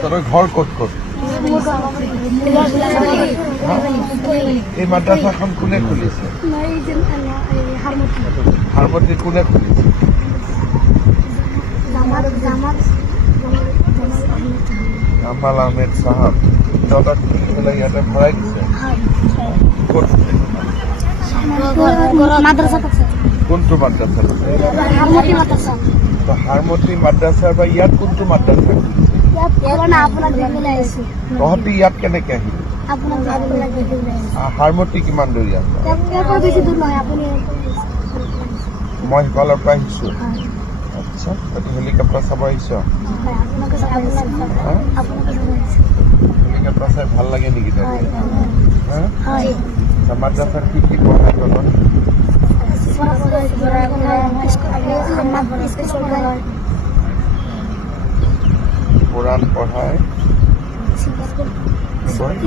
তহঁতৰ ঘৰ ক'ত ক'ত? এই মাদ্ৰাছাখন কোনে খুলিছে? হাৰমতি কোনে খুলিছে? কামাল আহমেদ চাহাব তহঁতক খুলি ইয়াতে ভৰাই দিছে। ক'ত মাদ্রাসা কোনটো হারমতি মাদ্রাসা। তো হাৰমতি মাদ্ৰাছাৰ বা ইয়াত কোনটো আইছি তহঁতি ইয়াত কেনেকে? আহিলি হাৰমতি কিমান দূৰ আপনি মই সিফালৰ পৰা আহিছোঁ। আচ্ছা তহঁতি হেলিকপ্টাৰ চাব আহিছ। হেলিকপ্টাৰ চাই ভালো লাগে নেকি তহঁতি মাদ্ৰাছাত কি কি পঢ়াই তহঁতক কোৰাণ পঢ়াই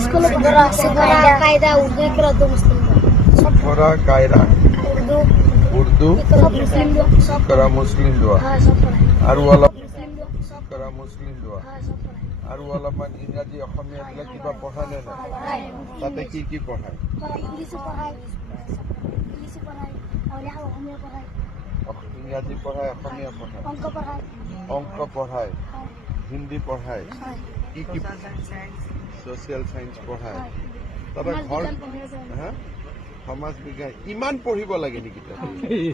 স্কুলে পড়া সেখানে কায়দা উর্দু ইকরা মুসলিম পঢ়া কায়ৰা উর্দু। সব মুসলিম দোৱা হ্যাঁ সব পড়ায়। মুসলিম হ্যাঁ পড়ায়। অলপমান ইংৰাজী অসমীয়া কিবা পঢ়াই নে? তাতে কি কি পঢ়ায় ইংলিশে পড়ায়। ইংলিশে পড়ায় অসমীয়া পড়ায়। অস- ইংৰাজী পঢ়ায় অসমীয়া পঢ়ায়। অংক পঢ়ায়। হিন্দী পঢ়ায়। হয়। কি কি ছ'চিয়েল চায়েন্স পঢ়ায়? তাতে সমাজ ঘৰ। হা? সমাজ বিজ্ঞান। ইমান পঢ়িব লাগে নেকি তাতে?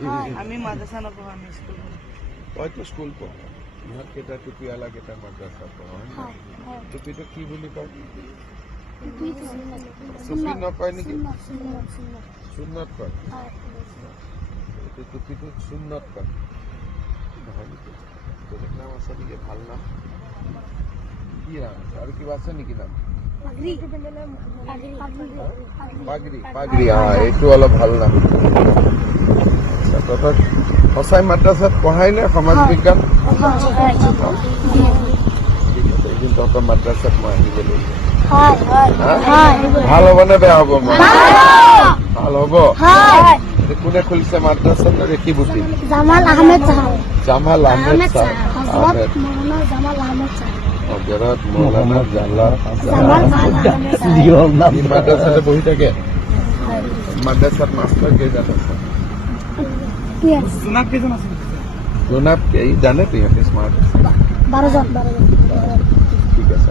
হয় আমি মাদ্রাসা নপঢ়ো আমি স্কুল তইতো স্কুল পঢ়। ইহঁতকেইটা টুপিৱালা কেইটা মাদ্ৰাছা পঢ় টুপিটো কি বুলি কয়? টুপি নকয় নেকি? চুন্নত কয় হয় এইটো টুপিটো চুন্নত কয় নহয় নেকি বেলেগ নাম আছে নেকি ভালো নাম কি নাম আছে? আৰু কিবা আছে নেকি নাম পাগড়ি পাগড়ি পাগড়ি পাগৰি পাগৰি হা এইটো অলপ ভালো নাম আচ্ছা, তহঁতক সঁচাই মাদ্ৰাছাত পঢ়াই নে সমাজ বিজ্ঞান ঠিক আছে এদিন তহঁতৰ মাদ্ৰাছাত মই আহিব লাগিব হয় হয় হা? হয় ভালো হ'ব নে বেয়া হ'ব মই ভালো হ'ব হয় এতিয়া কোনে খুলিছে মাদ্ৰাছাত ৰেখিবুটি জামাল আহমেদ সাহেব জামাল আহমেদ ছাৰ আহমেদ মৌলানা জামাল আহমেদ সাহেব হজৰত মৌলানা জালা জামাল আহমেদ সাহেব ই মাদ্ৰাছাতে বহি থাকে মাদ্ৰাছাত মাষ্টৰ কেইজন আছে Yes, জোনাক কেইজন আছে জোনাব এই জানে তো ইহঁতে স্মাৰ্ট বারোজন বারোজন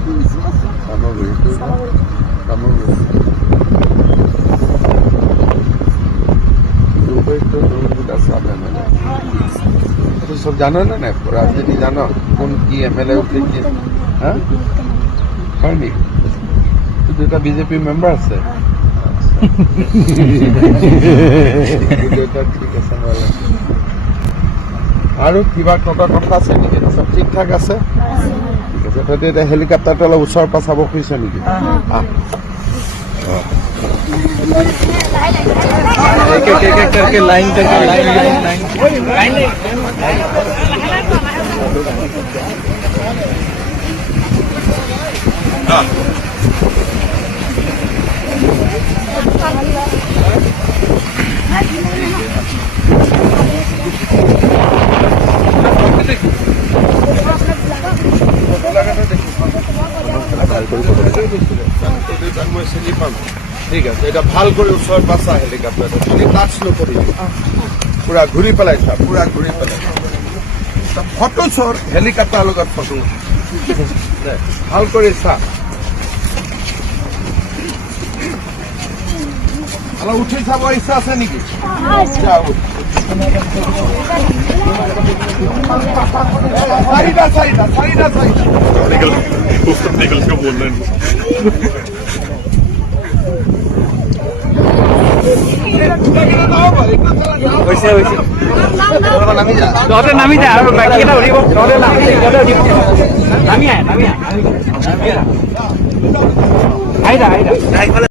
চামগুৰি তোৰ ঘৰ চামগুৰি দুবৈটো দুটা চাব এম এল এইটো চব জানো নে নাই ৰাজনীতি জানো কোন কি এম এল এ উঠে কি হয় নেকি তোৰ দেউতা বিজেপি মেম্বাৰ আছে আৰু কিবা কথা কথা আছে নেকি চব ঠিক ঠাক আছে ঠিক আছে তহঁতে এতিয়া হেলিকপ্টাৰটো অলপ ওচৰৰ পৰা চাব খুজিছ নেকি? আহ ঠিক আছে এটা ভালো করে ওচৰত বাচা হেলিকপ্টাৰটো তুমি টাচ নকৰিবি পুৰা ঘূৰি পেলাইছা পুৰা ঘূৰি পেলাইছা ফটো চৰ হেলিকপ্টাৰ লগত ফটো ভালো কৰি চা আলা উঠি চাব ইচ্ছা আছে নেকি চাৰিটা চাৰিটা চাৰিটা চাৰিটা বললেন তহঁতে নামি যা। আৰু বাকীকেইটা উঠিব তহঁতে নামি যা উঠিব নামি আহে নামি আহে আহি যা আহি আইরা